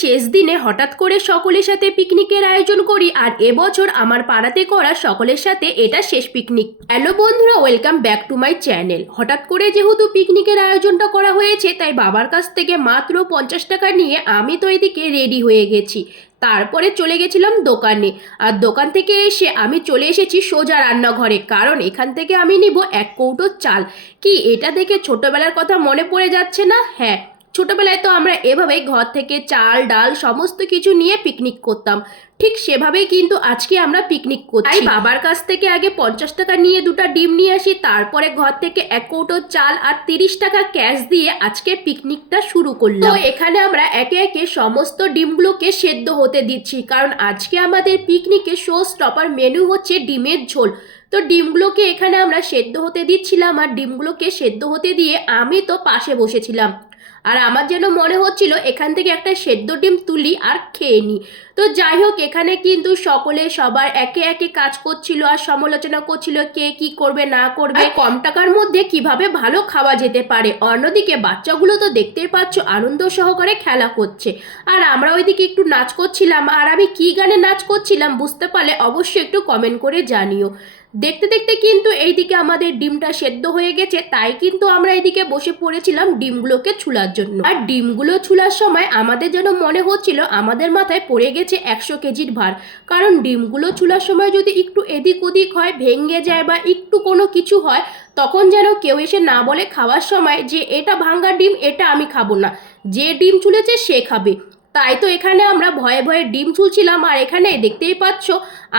শেষ দিনে হঠাৎ করে সকলের সাথে পিকনিকের আয়োজন করি আর এবছর আমার পাড়াতে করা সকলের সাথে এটা শেষ পিকনিক। হ্যালো বন্ধুরা, welcome back to my channel. হঠাৎ করে যেহেতু পিকনিকের আয়োজনটা করা হয়েছে, তাই বাবার কাছ থেকে মাত্র পঞ্চাশ টাকা নিয়ে আমি তো এদিকে রেডি হয়ে গেছি। তারপরে চলে গেছিলাম দোকানে আর দোকান থেকে এসে আমি চলে এসেছি সোজা রান্নাঘরে, কারণ এখান থেকে আমি নিব এক কৌটো চাল। কি, এটা দেখে ছোটবেলার কথা মনে পড়ে যাচ্ছে না? হ্যাঁ ছোটবেলায় তো আমরা এভাবেই ঘর থেকে চাল ডাল সমস্ত কিছু নিয়ে পিকনিক করতাম। ঠিক সেভাবেই কিন্তু আজকে আমরা পিকনিক করছি। বাবার কাছ থেকে আগে পঞ্চাশ টাকা নিয়ে দুটো ডিম নিয়ে আসি তারপরে ঘর থেকে এক কৌটো চাল আর তিরিশ টাকা ক্যাশ দিয়ে আজকে পিকনিকটা শুরু করলাম। তো এখানে আমরা একে একে সমস্ত ডিমগুলোকে সেদ্ধ হতে দিচ্ছি কারণ আজকে আমাদের পিকনিকে শো স্টপার মেনু হচ্ছে ডিমের ঝোল। তো ডিমগুলোকে এখানে আমরা সেদ্ধ হতে দিচ্ছিলাম আর ডিমগুলোকে সেদ্ধ হতে দিয়ে আমি তো পাশে বসেছিলাম। আর আমার যেন মনে হচ্ছিল এখান থেকে একটা সেদ্ধ ডিম তুলি আর খেয়ে নিই তো যাই হোক এখানে কিন্তু সকলে সবার একে একে কাজ করছিল আর সমালোচনা করছিল কে কি করবে না করবে কম টাকার মধ্যে কীভাবে ভালো খাওয়া যেতে পারে। অন্যদিকে বাচ্চাগুলো তো দেখতেই পাচ্ছ আনন্দ সহকারে খেলা করছে। আর আমরা ওইদিকে একটু নাচ করছিলাম। আর আমি কি গানে নাচ করছিলাম বুঝতে পারলে অবশ্যই একটু কমেন্ট করে জানিও। দেখতে দেখতে কিন্তু এইদিকে আমাদের ডিমটা সেদ্ধ হয়ে গেছে, তাই কিন্তু আমরা এইদিকে বসে পড়েছিলাম ডিমগুলোকে ছুলার জন্য। আর ডিমগুলো ছুলার সময় আমাদের যেন মনে হচ্ছিল আমাদের মাথায় পড়ে গেছে একশো কেজির ভার। কারণ ডিমগুলো ছুলার সময় যদি একটু এদিক ওদিক হয়, ভেঙে যায় বা একটু কোনো কিছু হয়, তখন যেন কেউ এসে না বলে খাওয়ার সময় যে এটা ভাঙ্গা ডিম, এটা আমি খাব না। যে ডিম ছুলেছে সে খাবে। তাই তো এখানে আমরা ভয়ে ভয়ে ডিম ছুলছিলাম, আর এখানে দেখতেই পাচ্ছ,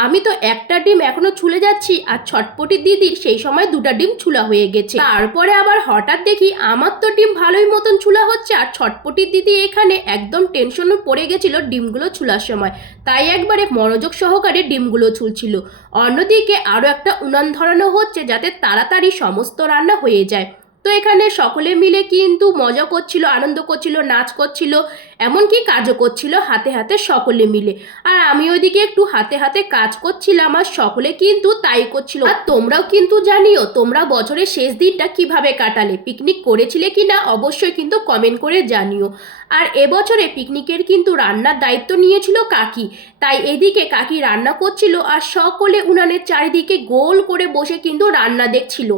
আমি তো একটা ডিম এখনও ছুলে যাচ্ছি, আর ছটপটি দিদির সেই সময় দুটা ডিম ছুলা হয়ে গেছে। তারপরে আবার হঠাৎ দেখি আমার তো ডিম ভালোই মতন ছুলা হচ্ছে, আর ছটপটির দিদি এখানে একদম টেনশনে পড়ে গেছিল ডিমগুলো ছুলার সময়। তাই একবারে মনোযোগ সহকারে ডিমগুলো ছুলছিল। অন্যদিকে আরও একটা উনান ধরানো হচ্ছে যাতে তাড়াতাড়ি সমস্ত রান্না হয়ে যায়। তো এখানে সকলে মিলে কিন্তু মজা করছিল, আনন্দ করছিল, নাচ করছিল, এমনকি কাজও করছিল হাতে হাতে সকলে মিলে। আর আমি ওইদিকে একটু হাতে হাতে কাজ করছিলাম আর সকলে কিন্তু তাই করছিল। আর তোমরাও কিন্তু জানিও, তোমরা বছরের শেষ দিনটা কীভাবে কাটালে? পিকনিক করেছিলে কি না? অবশ্যই কিন্তু কমেন্ট করে জানিও। আর এবছরে পিকনিকের কিন্তু রান্নার দায়িত্ব নিয়েছিল কাকি। তাই এদিকে কাকি রান্না করছিল আর সকলে উনানের চারিদিকে গোল করে বসে কিন্তু রান্না দেখছিল।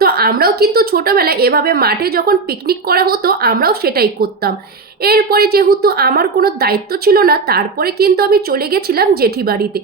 তো আমরাও কিন্তু ছোটোবেলায় এভাবে মাঠে যখন পিকনিক করা হতো, আমরাও সেটাই করতাম। এরপরে যেহেতু আমার কোনো দায়িত্ব ছিল না, তারপরে কিন্তু আমি চলে গেছিলাম জেঠি বাড়িতে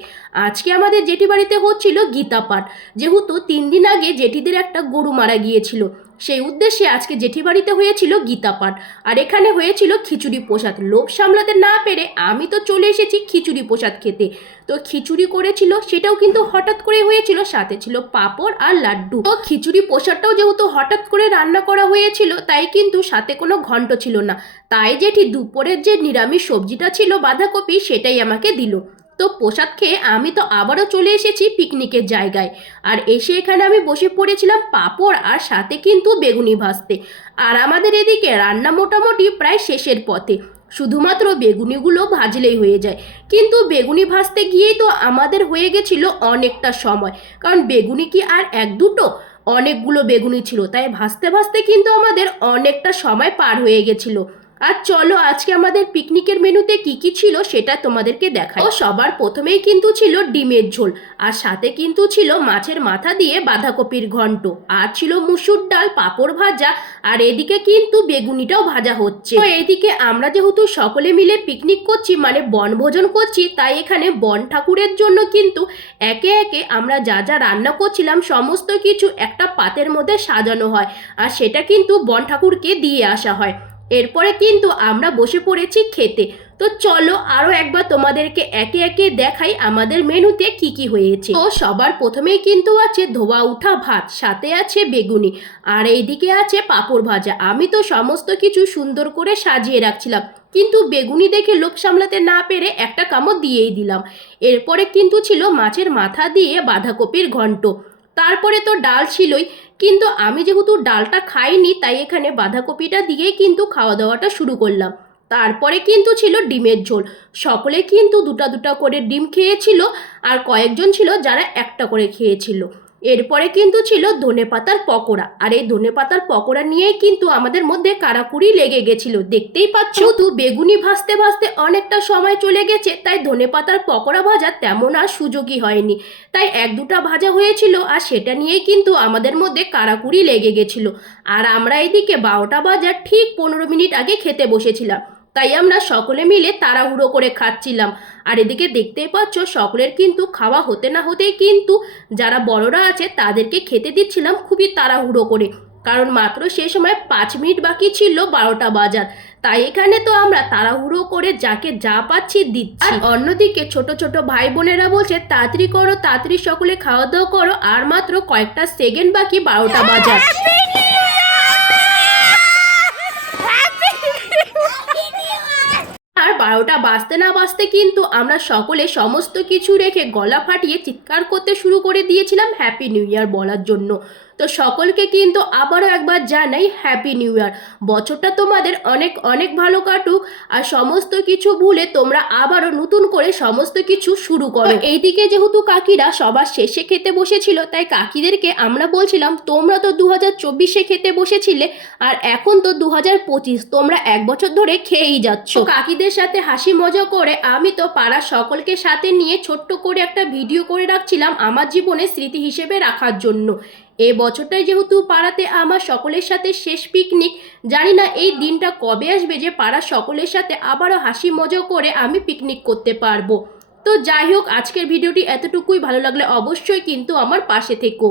আজকে আমাদের জেঠি বাড়িতে হচ্ছিল গীতা পাঠ যেহেতু তিন দিন আগে জেঠিদের একটা গরু মারা গিয়েছিল। সেই উদ্দেশ্যে আজকে জেঠি বাড়িতে হয়েছিল গীতা পাঠ আর এখানে হয়েছিল খিচুড়ি প্রসাদ। লোভ সামলাতে না পেরে আমি তো চলে এসেছি খিচুড়ি প্রসাদ খেতে। তো খিচুড়ি করেছিল, সেটাও কিন্তু হঠাৎ করে হয়েছিল, সাথে ছিল পাঁপড় আর লাড্ডু। তো খিচুড়ি প্রসাদটাও যেহেতু হঠাৎ করে রান্না করা হয়েছিল, তাই কিন্তু সাথে কোনো ঘন্ট ছিল না। তাই জেঠি দুপুরের যে নিরামিষ সবজিটা ছিল বাঁধাকপি, সেটাই আমাকে দিল। তো প্রসাদ খেয়ে আমি তো আবারও চলে এসেছি পিকনিকের জায়গায়। আর এসে এখানে আমি বসে পড়েছিলাম পাঁপড় আর সাথে কিন্তু বেগুনি ভাজতে। আর আমাদের এদিকে রান্না মোটামুটি প্রায় শেষের পথে। শুধুমাত্র বেগুনিগুলো ভাজলেই হয়ে যায়। কিন্তু বেগুনি ভাজতে গিয়েই তো আমাদের হয়ে গেছিল অনেকটা সময়। কারণ বেগুনি কি আর এক দুটো? অনেকগুলো বেগুনি ছিল, তাই ভাজতে ভাজতে কিন্তু আমাদের অনেকটা সময় পার হয়ে গেছিল। আর চলো, আজকে আমাদের পিকনিকের মেনুতে কি কি ছিল সেটা তোমাদেরকে দেখাই। ও, সবার প্রথমেই কিন্তু ছিল ডিমের ঝোল, আর সাথে কিন্তু ছিল মাছের মাথা দিয়ে বাঁধাকপির ঘন্ট, আর ছিল মুসুর ডাল, পাঁপড় ভাজা, আর এদিকে কিন্তু বেগুনিটাও ভাজা হচ্ছে। তো এইদিকে আমরা যেহেতু সকলে মিলে পিকনিক করছি মানে বনভোজন করছি, তাই এখানে বন ঠাকুরের জন্য কিন্তু একে একে আমরা যা যা রান্না করছিলাম, সমস্ত কিছু একটা পাতের মধ্যে সাজানো হয়, আর সেটা কিন্তু বন ঠাকুরকে দিয়ে আসা হয়। এরপরে কিন্তু আমরা বসে পড়েছি খেতে। তো চলো আরও একবার তোমাদেরকে একে একে দেখাই আমাদের মেনুতে কি কি হয়েছে। তো সবার প্রথমেই কিন্তু আছে ধোয়া উঠা ভাত, সাথে আছে বেগুনি, আর এইদিকে আছে পাঁপড় ভাজা। আমি তো সমস্ত কিছু সুন্দর করে সাজিয়ে রাখছিলাম, কিন্তু বেগুনি দেখে লোভ সামলাতে না পেরে একটা কামড় দিয়েই দিলাম। এরপরে কিন্তু ছিল মাছের মাথা দিয়ে বাঁধাকপির ঘন্ট। তারপরে তো ডাল ছিলই, কিন্তু আমি যেহেতু ডালটা খাইনি, তাই এখানে বাঁধাকপিটা দিয়েই কিন্তু খাওয়া দাওয়াটা শুরু করলাম। তারপরে কিন্তু ছিল ডিমের ঝোল। সকলে কিন্তু দুটা দুটা করে ডিম খেয়েছিল, আর কয়েকজন ছিল যারা একটা করে খেয়েছিল। এরপরে কিন্তু ছিল ধনেপাতার পকোড়া। আর এই ধনেপাতার পকোড়া নিয়েই কিন্তু আমাদের মধ্যে কারাকুরি লেগে গেছিল। দেখতেই পাচ্ছ তো বেগুনি ভাজতে ভাজতে অনেকটা সময় চলে গেছে, তাই ধনেপাতার পকোড়া ভাজা তেমন আর সুযোগই হয়নি। তাই এক দুটা ভাজা হয়েছিল, আর সেটা নিয়েই কিন্তু আমাদের মধ্যে কারাকুরি লেগে গেছিল। আর আমরা এদিকে বারোটা বাজার ঠিক পনেরো মিনিট আগে খেতে বসেছিলাম। তাই আমরা সকলে মিলে তাড়াহুড়ো করে খাচ্ছিলাম। আর এদিকে দেখতেই পাচ্ছ, সকলের কিন্তু খাওয়া হতে না হতেই কিন্তু যারা বড়রা আছে, তাদেরকে খেতে দিচ্ছিলাম খুবই তাড়াহুড়ো করে। কারণ মাত্র সে সময় পাঁচ মিনিট বাকি ছিল বারোটা বাজার। তাই এখানে তো আমরা তাড়াহুড়ো করে যাকে যা পাচ্ছি দিচ্ছি। আর অন্যদিকে ছোট ছোট ভাই বোনেরা বলছে, তাড়াতাড়ি করো, তাড়াতাড়ি সকলে খাওয়া দাওয়া করো। আর মাত্র কয়েকটা সেকেন্ড বাকি বারোটা বাজার। বারোটা বাঁচতে না বাঁচতে কিন্তু আমরা সকলে সমস্ত কিছু রেখে গলা ফাটিয়ে চিৎকার করতে শুরু করে দিয়েছিলাম হ্যাপি নিউ ইয়ার বলার জন্য। তো সকলকে কিন্তু আবারও একবার জানাই হ্যাপি নিউ ইয়ার বছরটা তোমাদের অনেক অনেক ভালো কাটুক আর সমস্ত কিছু ভুলে তোমরা আবারও নতুন করে সমস্ত কিছু শুরু করো। এইদিকে যেহেতু কাকিরা সবার শেষে খেতে বসেছিল তাই কাকিদেরকে আমরা বলছিলাম তোমরা তো দু হাজার চব্বিশে খেতে বসেছিলে আর এখন তো দু হাজার পঁচিশ তোমরা এক বছর ধরে খেয়েই যাচ্ছ। কাকিদের সাথে হাসি মজা করে আমি তো পাড়ার সকলকে সাথে নিয়ে ছোট্ট করে একটা ভিডিও করে রাখছিলাম আমার জীবনে স্মৃতি হিসেবে রাখার জন্য। এ বছরটাই যেহেতু পাড়াতে আমার সকলের সাথে শেষ পিকনিক জানি না এই দিনটা কবে আসবে যে পাড়ার সকলের সাথে আবারও হাসি মজা করে আমি পিকনিক করতে পারব। তো যাই হোক, আজকের ভিডিওটি এতটুকুই। ভালো লাগলে অবশ্যই কিন্তু আমার পাশে থেকো।